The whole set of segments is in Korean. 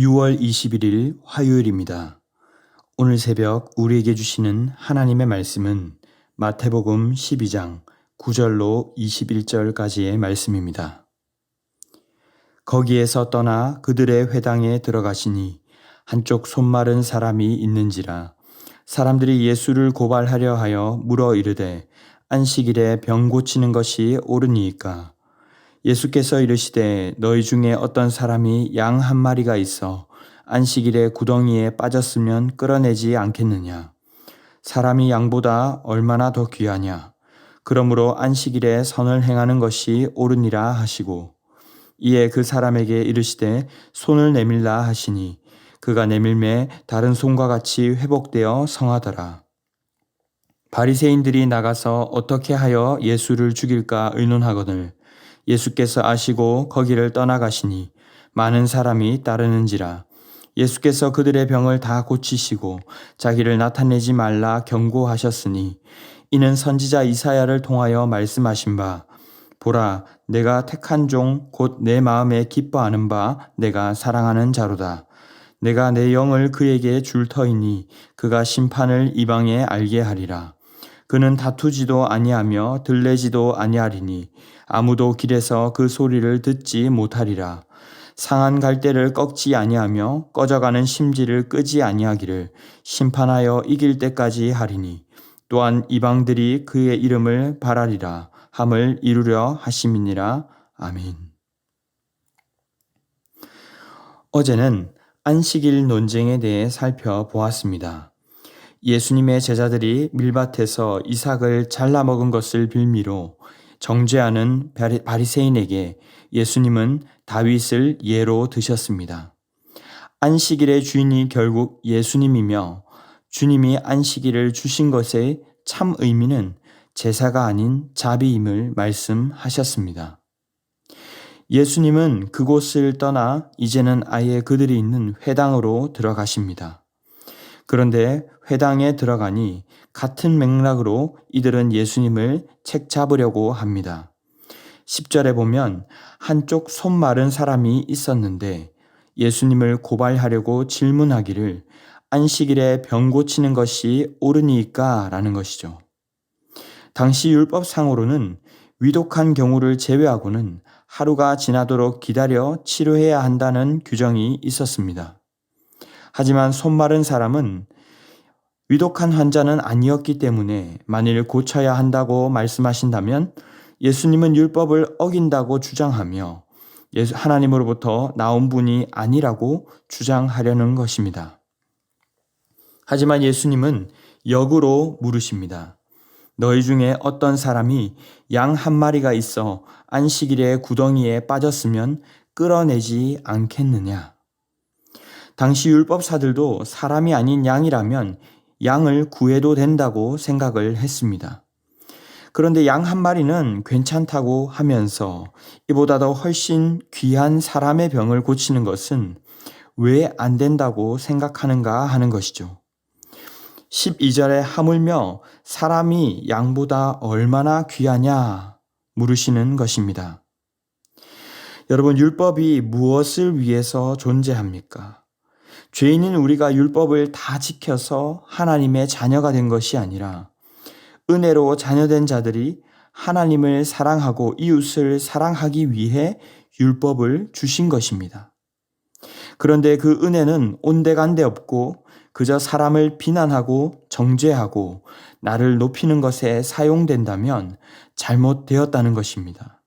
6월 21일 화요일입니다. 오늘 새벽 우리에게 주시는 하나님의 말씀은 마태복음 12장 9절로 21절까지의 말씀입니다. 거기에서 떠나 그들의 회당에 들어가시니 한쪽 손 마른 사람이 있는지라 사람들이 예수를 고발하려 하여 물어 이르되 안식일에 병 고치는 것이 옳으니이까? 예수께서 이르시되 너희 중에 어떤 사람이 양 한 마리가 있어 안식일에 구덩이에 빠졌으면 끌어내지 않겠느냐? 사람이 양보다 얼마나 더 귀하냐? 그러므로 안식일에 선을 행하는 것이 옳으니라 하시고 이에 그 사람에게 이르시되 손을 내밀라 하시니 그가 내밀매 다른 손과 같이 회복되어 성하더라. 바리새인들이 나가서 어떻게 하여 예수를 죽일까 의논하거늘 예수께서 아시고 거기를 떠나가시니 많은 사람이 따르는지라. 예수께서 그들의 병을 다 고치시고 자기를 나타내지 말라 경고하셨으니 이는 선지자 이사야를 통하여 말씀하신 바 보라 내가 택한 종 곧 내 마음에 기뻐하는 바 내가 사랑하는 자로다. 내가 내 영을 그에게 줄 터이니 그가 심판을 이방에 알게 하리라. 그는 다투지도 아니하며 들레지도 아니하리니 아무도 길에서 그 소리를 듣지 못하리라. 상한 갈대를 꺾지 아니하며 꺼져가는 심지를 끄지 아니하기를 심판하여 이길 때까지 하리니 또한 이방들이 그의 이름을 바라리라 함을 이루려 하심이니라. 아멘. 어제는 안식일 논쟁에 대해 살펴보았습니다. 예수님의 제자들이 밀밭에서 이삭을 잘라 먹은 것을 빌미로 정죄하는 바리새인에게 예수님은 다윗을 예로 드셨습니다. 안식일의 주인이 결국 예수님이며 주님이 안식일을 주신 것의 참 의미는 제사가 아닌 자비임을 말씀하셨습니다. 예수님은 그곳을 떠나 이제는 아예 그들이 있는 회당으로 들어가십니다. 그런데 회당에 들어가니 같은 맥락으로 이들은 예수님을 책잡으려고 합니다. 10절에 보면 한쪽 손 마른 사람이 있었는데 예수님을 고발하려고 질문하기를 안식일에 병 고치는 것이 옳으니까? 라는 것이죠. 당시 율법상으로는 위독한 경우를 제외하고는 하루가 지나도록 기다려 치료해야 한다는 규정이 있었습니다. 하지만 손 마른 사람은 위독한 환자는 아니었기 때문에 만일 고쳐야 한다고 말씀하신다면 예수님은 율법을 어긴다고 주장하며 하나님으로부터 나온 분이 아니라고 주장하려는 것입니다. 하지만 예수님은 역으로 물으십니다. 너희 중에 어떤 사람이 양 한 마리가 있어 안식일에 구덩이에 빠졌으면 끌어내지 않겠느냐? 당시 율법사들도 사람이 아닌 양이라면 양을 구해도 된다고 생각을 했습니다. 그런데 양 한 마리는 괜찮다고 하면서 이보다 더 훨씬 귀한 사람의 병을 고치는 것은 왜 안 된다고 생각하는가 하는 것이죠. 12절에 하물며 사람이 양보다 얼마나 귀하냐 물으시는 것입니다. 여러분, 율법이 무엇을 위해서 존재합니까? 죄인인 우리가 율법을 다 지켜서 하나님의 자녀가 된 것이 아니라 은혜로 자녀된 자들이 하나님을 사랑하고 이웃을 사랑하기 위해 율법을 주신 것입니다. 그런데 그 은혜는 온데간데 없고 그저 사람을 비난하고 정죄하고 나를 높이는 것에 사용된다면 잘못되었다는 것입니다.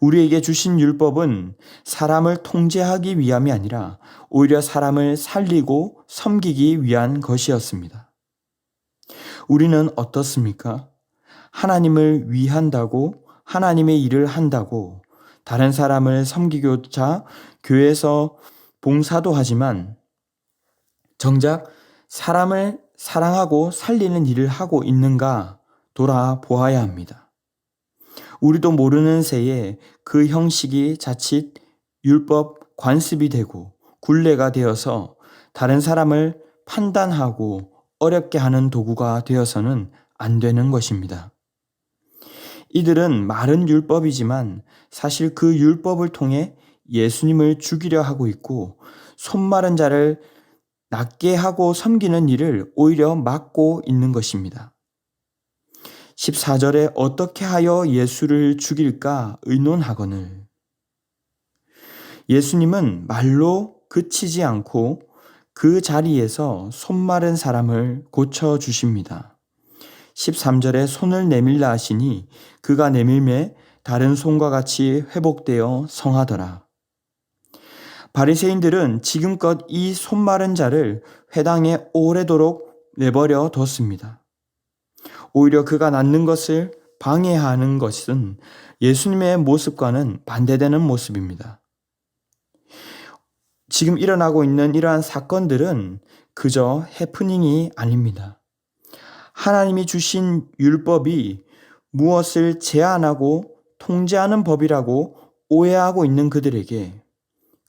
우리에게 주신 율법은 사람을 통제하기 위함이 아니라 오히려 사람을 살리고 섬기기 위한 것이었습니다. 우리는 어떻습니까? 하나님을 위한다고 하나님의 일을 한다고 다른 사람을 섬기고자 교회에서 봉사도 하지만 정작 사람을 사랑하고 살리는 일을 하고 있는가 돌아보아야 합니다. 우리도 모르는 새에 그 형식이 자칫 율법 관습이 되고 굴레가 되어서 다른 사람을 판단하고 어렵게 하는 도구가 되어서는 안 되는 것입니다. 이들은 말은 율법이지만 사실 그 율법을 통해 예수님을 죽이려 하고 있고 손 마른 자를 낫게 하고 섬기는 일을 오히려 막고 있는 것입니다. 14절에 어떻게 하여 예수를 죽일까 의논하거늘. 예수님은 말로 그치지 않고 그 자리에서 손 마른 사람을 고쳐주십니다. 13절에 손을 내밀라 하시니 그가 내밀매 다른 손과 같이 회복되어 성하더라. 바리새인들은 지금껏 이 손 마른 자를 회당에 오래도록 내버려 뒀습니다. 오히려 그가 낫는 것을 방해하는 것은 예수님의 모습과는 반대되는 모습입니다. 지금 일어나고 있는 이러한 사건들은 그저 해프닝이 아닙니다. 하나님이 주신 율법이 무엇을 제한하고 통제하는 법이라고 오해하고 있는 그들에게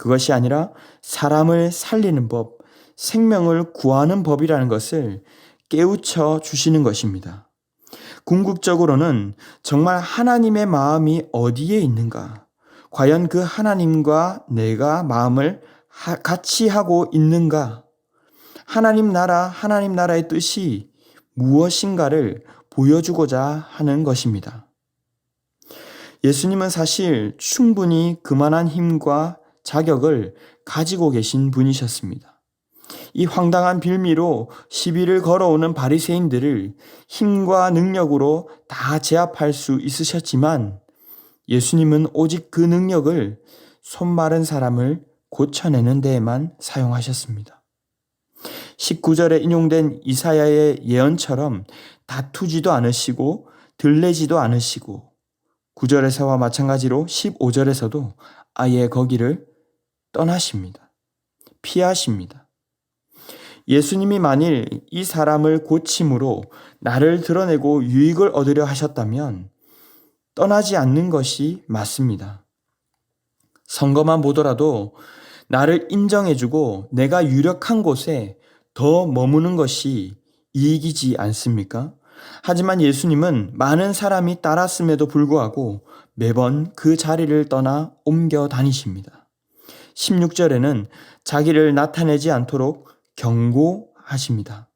그것이 아니라 사람을 살리는 법, 생명을 구하는 법이라는 것을 깨우쳐 주시는 것입니다. 궁극적으로는 정말 하나님의 마음이 어디에 있는가? 과연 그 하나님과 내가 마음을 같이 하고 있는가? 하나님 나라의 뜻이 무엇인가를 보여주고자 하는 것입니다. 예수님은 사실 충분히 그만한 힘과 자격을 가지고 계신 분이셨습니다. 이 황당한 빌미로 시비를 걸어오는 바리새인들을 힘과 능력으로 다 제압할 수 있으셨지만 예수님은 오직 그 능력을 손 마른 사람을 고쳐내는 데에만 사용하셨습니다. 19절에 인용된 이사야의 예언처럼 다투지도 않으시고 들레지도 않으시고 9절에서와 마찬가지로 15절에서도 아예 거기를 떠나십니다. 피하십니다. 예수님이 만일 이 사람을 고침으로 나를 드러내고 유익을 얻으려 하셨다면 떠나지 않는 것이 맞습니다. 선거만 보더라도 나를 인정해주고 내가 유력한 곳에 더 머무는 것이 이익이지 않습니까? 하지만 예수님은 많은 사람이 따랐음에도 불구하고 매번 그 자리를 떠나 옮겨 다니십니다. 16절에는 자기를 나타내지 않도록 경고하십니다.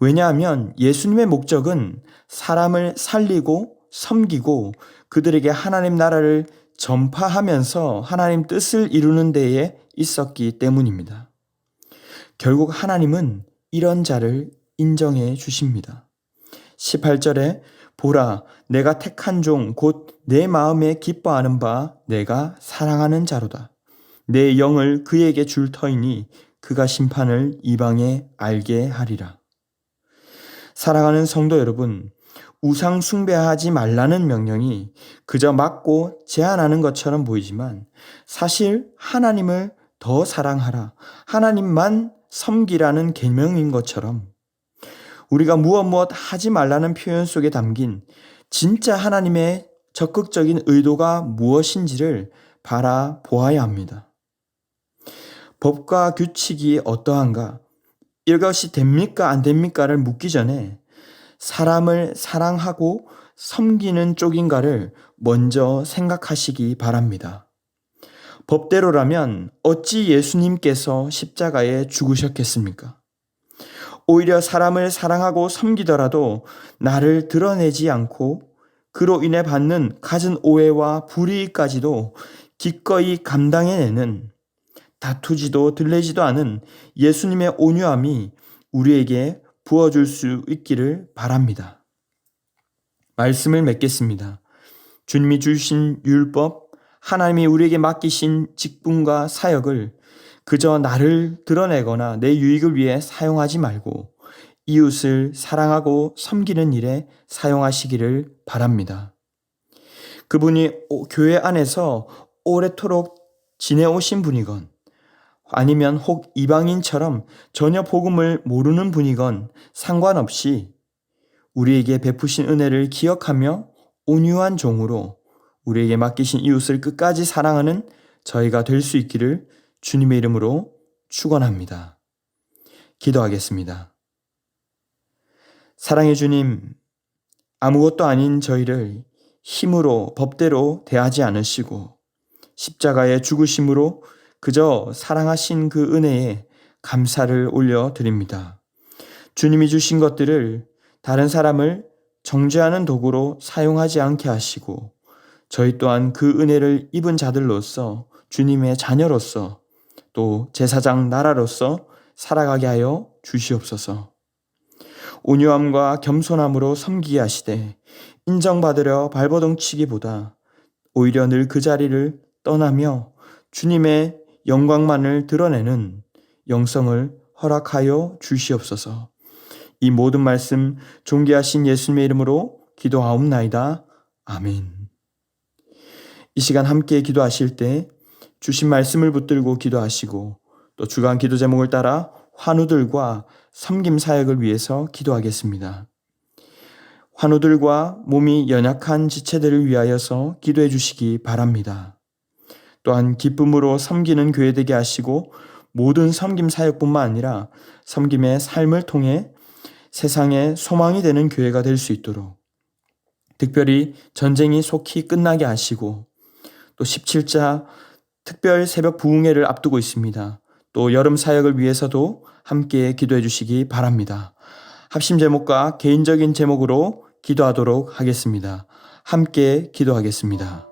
왜냐하면 예수님의 목적은 사람을 살리고 섬기고 그들에게 하나님 나라를 전파하면서 하나님 뜻을 이루는 데에 있었기 때문입니다. 결국 하나님은 이런 자를 인정해 주십니다. 18절에 보라 내가 택한 종 곧 내 마음에 기뻐하는 바 내가 사랑하는 자로다. 내 영을 그에게 줄 터이니 그가 심판을 이방에 알게 하리라. 사랑하는 성도 여러분, 우상 숭배하지 말라는 명령이 그저 막고 제한하는 것처럼 보이지만 사실 하나님을 더 사랑하라, 하나님만 섬기라는 계명인 것처럼 우리가 무엇 하지 말라는 표현 속에 담긴 진짜 하나님의 적극적인 의도가 무엇인지를 바라보아야 합니다. 법과 규칙이 어떠한가? 이것이 됩니까 안 됩니까를 묻기 전에 사람을 사랑하고 섬기는 쪽인가를 먼저 생각하시기 바랍니다. 법대로라면 어찌 예수님께서 십자가에 죽으셨겠습니까? 오히려 사람을 사랑하고 섬기더라도 나를 드러내지 않고 그로 인해 받는 갖은 오해와 불이익까지도 기꺼이 감당해내는 다투지도 들레지도 않은 예수님의 온유함이 우리에게 부어줄 수 있기를 바랍니다. 말씀을 맺겠습니다. 주님이 주신 율법, 하나님이 우리에게 맡기신 직분과 사역을 그저 나를 드러내거나 내 유익을 위해 사용하지 말고 이웃을 사랑하고 섬기는 일에 사용하시기를 바랍니다. 그분이 교회 안에서 오래도록 지내오신 분이건 아니면 혹 이방인처럼 전혀 복음을 모르는 분이건 상관없이 우리에게 베푸신 은혜를 기억하며 온유한 종으로 우리에게 맡기신 이웃을 끝까지 사랑하는 저희가 될 수 있기를 주님의 이름으로 축원합니다. 기도하겠습니다. 사랑의 주님, 아무것도 아닌 저희를 힘으로 법대로 대하지 않으시고 십자가의 죽으심으로 그저 사랑하신 그 은혜에 감사를 올려드립니다. 주님이 주신 것들을 다른 사람을 정죄하는 도구로 사용하지 않게 하시고 저희 또한 그 은혜를 입은 자들로서 주님의 자녀로서 또 제사장 나라로서 살아가게 하여 주시옵소서. 온유함과 겸손함으로 섬기게 하시되 인정받으려 발버둥 치기보다 오히려 늘 그 자리를 떠나며 주님의 영광만을 드러내는 영성을 허락하여 주시옵소서. 이 모든 말씀 존귀하신 예수님의 이름으로 기도하옵나이다. 아멘. 이 시간 함께 기도하실 때 주신 말씀을 붙들고 기도하시고 또 주간 기도 제목을 따라 환우들과 섬김 사역을 위해서 기도하겠습니다. 환우들과 몸이 연약한 지체들을 위하여서 기도해 주시기 바랍니다. 또한 기쁨으로 섬기는 교회 되게 하시고 모든 섬김 사역뿐만 아니라 섬김의 삶을 통해 세상에 소망이 되는 교회가 될 수 있도록 특별히 전쟁이 속히 끝나게 하시고 또 17자 특별 새벽 부흥회를 앞두고 있습니다. 또 여름 사역을 위해서도 함께 기도해 주시기 바랍니다. 합심 제목과 개인적인 제목으로 기도하도록 하겠습니다. 함께 기도하겠습니다.